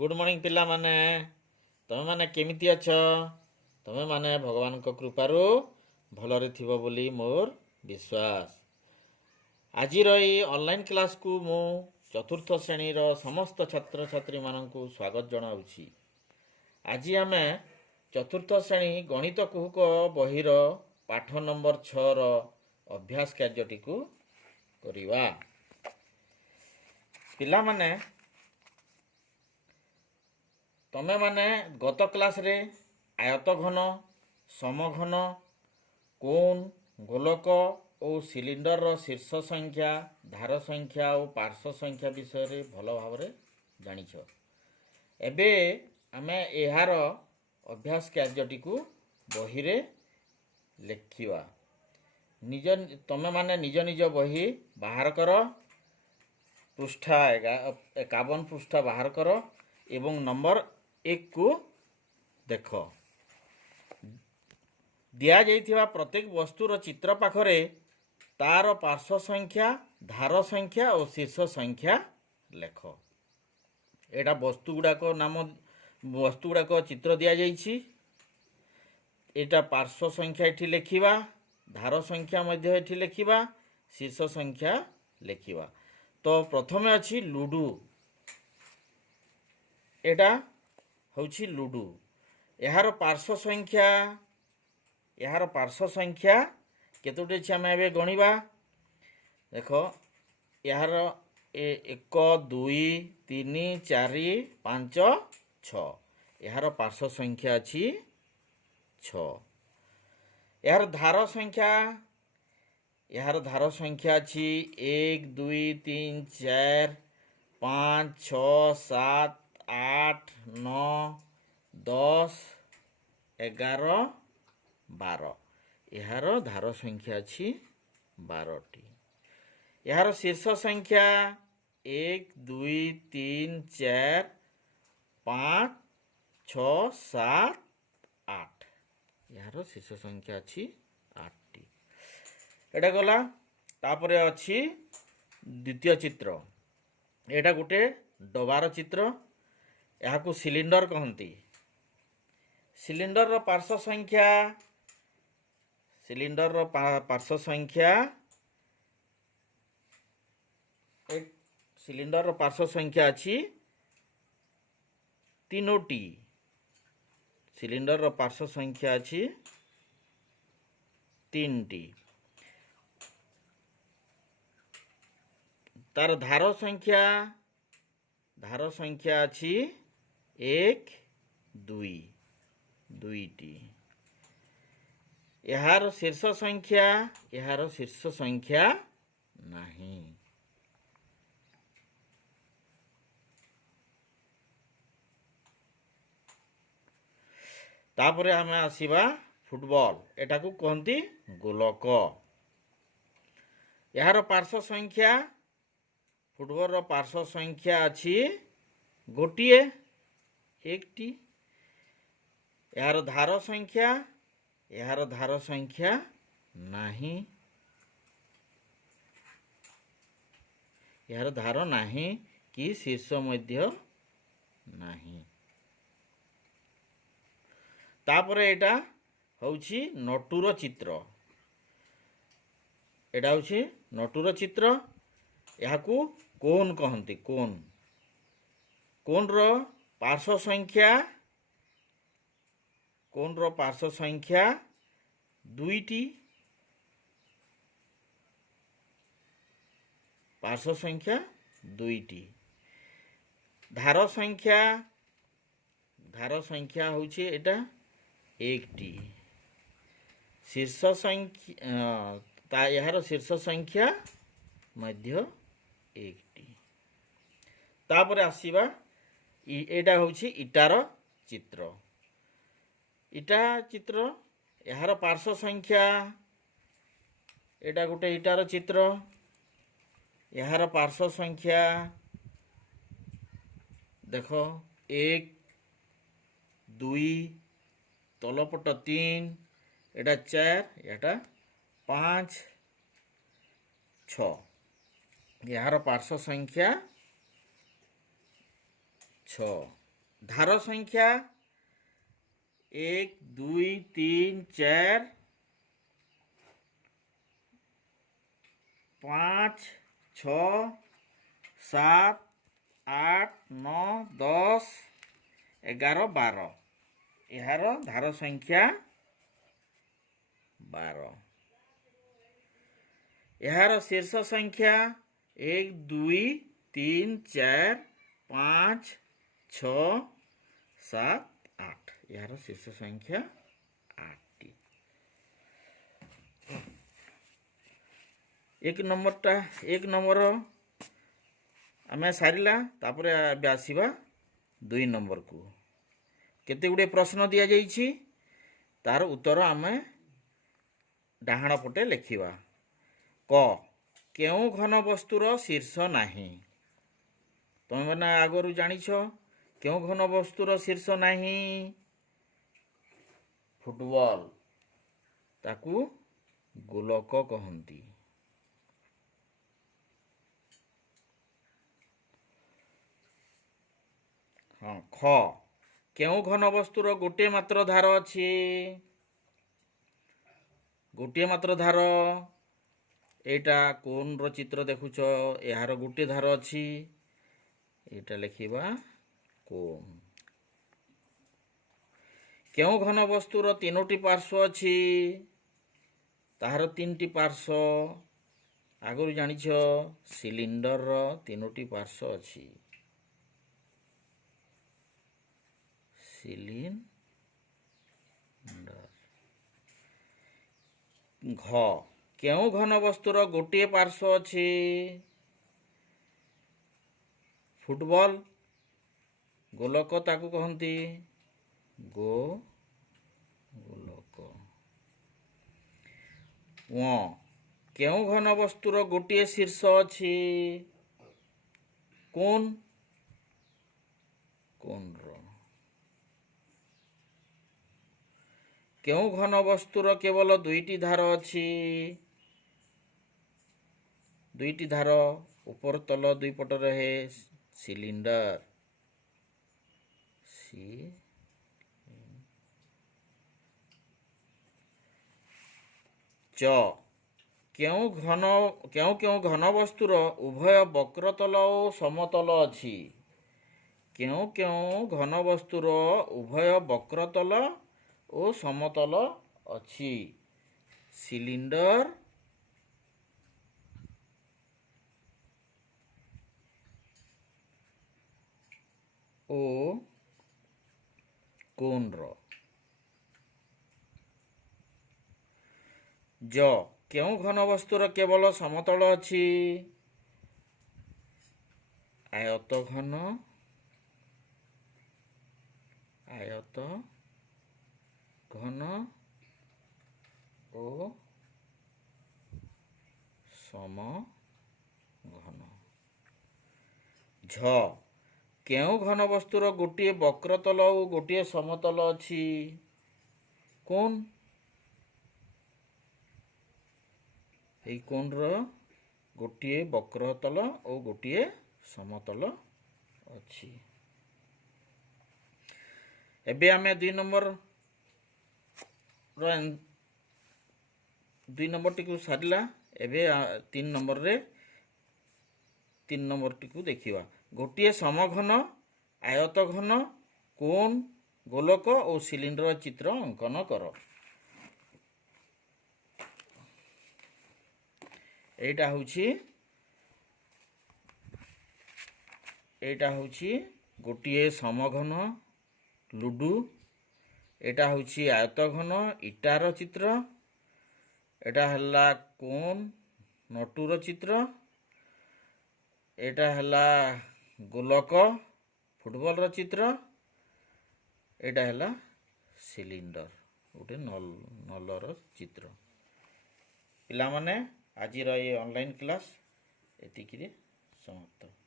Good morning पिला माने तमे माने केमिति अछ तमे माने भगवान को कृपारू भलरे थिबो बोली मोर विश्वास। आज रही ऑनलाइन क्लास को मु चतुर्थ श्रेणी रो समस्त छात्र छात्री माननकु स्वागत जनाउछि। आज आमे चतुर्थ श्रेणी गणित कुहुक बहिर पाठ नंबर 6 रो अभ्यास कार्यटी को करिवा। पिला माने तमे माने गत क्लास रे आयत घन समघन कोण गोलक और सिलिंडर रो शीर्ष संख्या धार संख्या और पार्श्व संख्या विषय रे भल भाव रे जानिछ। एबे आमे एहार अभ्यास कार्यटी को बही रे लेखिवा। निज तमे माने निज निज बही बाहर कर पृष्ठा 51 पृष्ठा बाहर कर एवं नंबर 1 को देख। दिया जाइथिबा प्रत्येक वस्तुर चित्र पाखरे तार पार्श्व संख्या धार संख्या और शीर्ष संख्या लेख। एटा वस्तु गुड़ाक नाम वस्तु गुड़ाक चित्र दिया जाइछि। एटा पार्श्व संख्या एठी लेखिबा धार संख्या मध्य एठी लेखिबा शीर्ष संख्या लेखिबा। तो प्रथमे अछि लुडू। एटा होछि लुडू। यार पार्श्व संख्या केतोटी अछि आमे एबे गणिबा। देखो यार 1 2 3 4 5 6 यार पार्श्व संख्या अछि 6। यार धार संख्या अछि 1 2 3 4 5 6 7 8 9 10 11 12 यार धार संख्या अछि 12 टी। यार शीर्ष संख्या 1 2 3 4 5 6 7 8 यार शीर्ष संख्या अछि 8 टी। एटा गला। तापरे अछि द्वितीय चित्र। एटा गुटे डबार चित्र। यहाँ को सिलिंडर कहती। सिलिंडर रो पार्श्व संख्या अछि 3टी। सिलिंडर रो पार्श्व संख्या अछि 3टी। तार धार संख्या अछि 1 2 2टी। यार शीर्ष संख्या नहीं। तापरे हमें आसीबा फुटबॉल। एटा को कहती गोलक। यार पार्श्व संख्या फुटबॉल रो पार्श्व संख्या अछि गोटिए 1टी। यार धार संख्या नहीं। यार धार नहीं कि शीर्ष मध्य नहीं। तापरे एटा होछि नटुर चित्र। एटा होछि नटुर चित्र। याकू कोण कहती। कोण रो पार्श्व संख्या 2टी। पार्श्व संख्या 2टी। धार संख्या होछि एटा 1टी। शीर्ष संख्या यार शीर्ष संख्या मध्य 1टी। तापरे आसीबा एटा होछि इटार चित्र। इटा चित्र यार पार्श्व संख्या एटा गुटे इटार चित्र। यार पार्श्व संख्या देखो 1 2 तलपट 3 एटा 4 एटा 5 6 यार पार्श्व संख्या 6। ଧାର ସଂଖ୍ୟା 1 2 3 4 5 6 7 8 9 10 11 12 ଏହାର ଧାର ସଂଖ୍ୟା 12। ଏହାର ଶୀର୍ଷ ସଂଖ୍ୟା 1 2 3 4 5 6 7 8 ଏହାର ଶୀର୍ଷ ସଂଖ୍ୟା 8ଟି। एक नंबर आमे सारिला तापरे अब आसीबा 2 नंबर को केते गुडे प्रश्न दिया जाइछि तार उत्तर आमे डाहाण पटे लिखिबा। क केउ घन वस्तुर शीर्ष नाही तुम माने आगरु जानिछ केउ घन वस्तुर शीर्ष नाही फुटबॉल ताकू गोलक कहंती। हाँ ख केउ घन वस्तुर गोटे मात्र धार अछि गोटे मात्र धार एटा कोन रो चित्र देखुछ यार गोटे धार अछि एटा लिखिबा कोन। केउ घन वस्तुर तीनोटी पार्श्व अछि ताहार तीनटी पार्श्व आगु जानिछ सिलिंडर रो तीनोटी पार्श्व अछि सिलिंडर। घ केउ घन वस्तुर गोटे पार्श्व अछि फुटबॉल गोलक ताकू कहंती गोलक। व केउ घन वस्तुर गोटे शीर्ष अछि कोन कोन रो। केउ घन वस्तुर केवल दुईटी धार अछि दुईटी धार ऊपर तल दुई पट रहे सिलिंडर च केउ घन वस्तुर उभय वक्रतल और समतल अछि केउ घन वस्तुर उभय वक्रतल और समतल अछि सिलिंडर ओ कोन रो। ज केउ घन वस्तुर केवल समतल अछि आयत घन ओ सम घन। झ केउ घन वस्तुर गोटे वक्रतल और गोटे समतल अछि कोन एई कोन रो गोटे वक्रतल और गोटे समतल अछि। एबे आमे 2 नंबर रो 2 नंबर टिकु सारिला एबे 3 नंबर रे 3 नंबर टिकु देखिबा। गोटे समघन आयत घन कोन गोलक और सिलिंडर चित्र अंकन कर। एटा होछि गोटे समघन लुडू एटा होछि आयत घन इटार चित्र एटा हल्ला कोन नटूर चित्र एटा हल्ला गोलक फुटबॉल रो चित्र एटा हल्ला सिलिंडर गोटे नल रो चित्र। पिला माने आज ये ऑनलाइन क्लास एतिकी रे समाप्त।